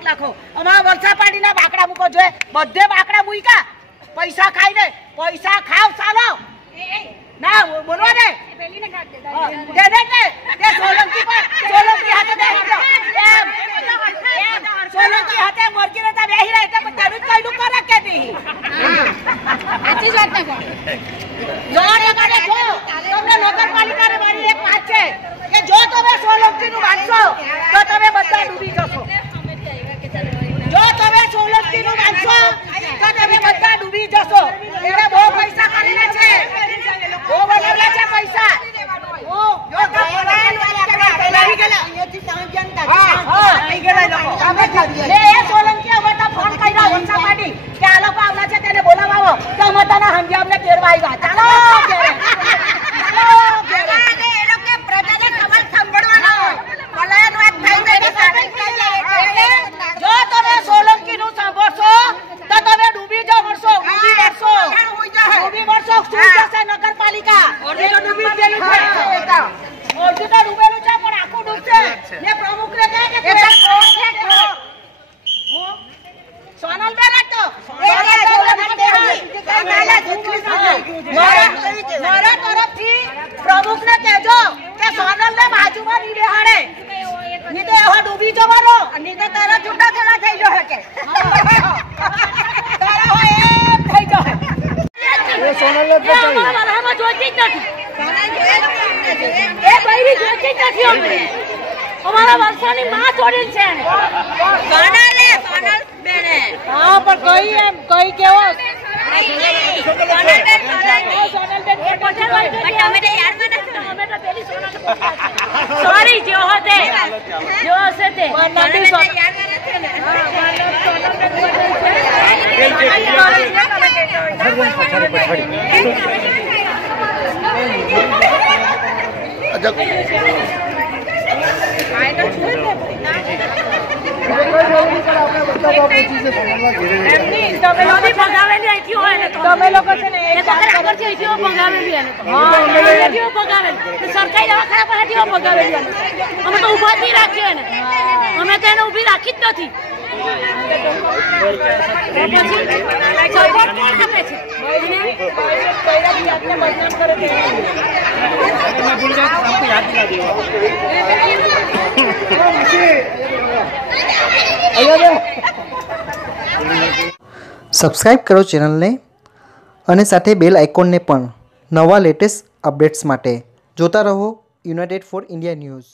લાખો અમારા વલસાપાડીના બાકડા મૂકો જોઈએ બધે બાકડા મૂક્યા પૈસા ખાઈને પૈસા ખાવ ચાલો ના બોલવા દે પેલીને કાઢ દે દે દે તે સોલંકી હાથે બેહી ગયો એમ સોલંકી હાથે મરજી નતા બેહી રહે એટલે તારું કઈનું કરે કે નહીં આથી જ વાત ના કર જોર લગાડે જો તમને નગરપાલિકાને મારી એક વાત છે કે જો તમે સોલંકીનું માનશો તો તમે બધા ડૂબી જશો જો તમે સોલંકીનું માનશો તો તમે બધા ડૂબી જશો એને બહુ પૈસા કરીને છે બહુ બનાવ્યા છે પૈસા ઓ જો સોલંકી હવે ફોન કર્યા વંશા પાડી કે આ લોકો આવના છે તેને બોલાવો તો અમારા હંજી અમને કેરવા આવ્યા ચાલો જો તમે સોલંકીનું સાંભળશો તો તમે ડૂબી જશો ડૂબી મરશો સુઈ જશે નગરપાલિકા ડૂબી ગયેલું છે ઓળખું તો ડૂબેલું છે પણ આખું ડૂબશે ને પ્રમુખને કહે કે સોનલબેન તો મારા તરફથી પ્રમુખને કહેજો કે સોનલને બાજુમાં નહીં બેહાડે નહીં તો એવો ડૂબી જવાનો નહીં તો તારા છૂટા છેડા થઈ જશે કે થઈ જશે સોનલને જોઈતી જ નથી એ બૈરી જોઈતી જ નથી અમને અમારા વર્ષોની માં છોડી છે સોનલ બેને હા પણ કઈ એમ કઈ કેવો સોરી જો હતે જો હશે તે તમે લોકો છે ને સરકારી દવાખાના પાસેથી ભગાવેલી અમે તો ઉભા જ નહીં રાખીએ ને અમે તો એને ઉભી રાખી જ નથી સબસ્ક્રાઇબ કરો ચેનલને અને સાથે બેલ આઇકોનને પણ નવા લેટેસ્ટ અપડેટ્સ માટે જોતા રહો યુનાઇટેડ ફોર ઇન્ડિયા ન્યૂઝ।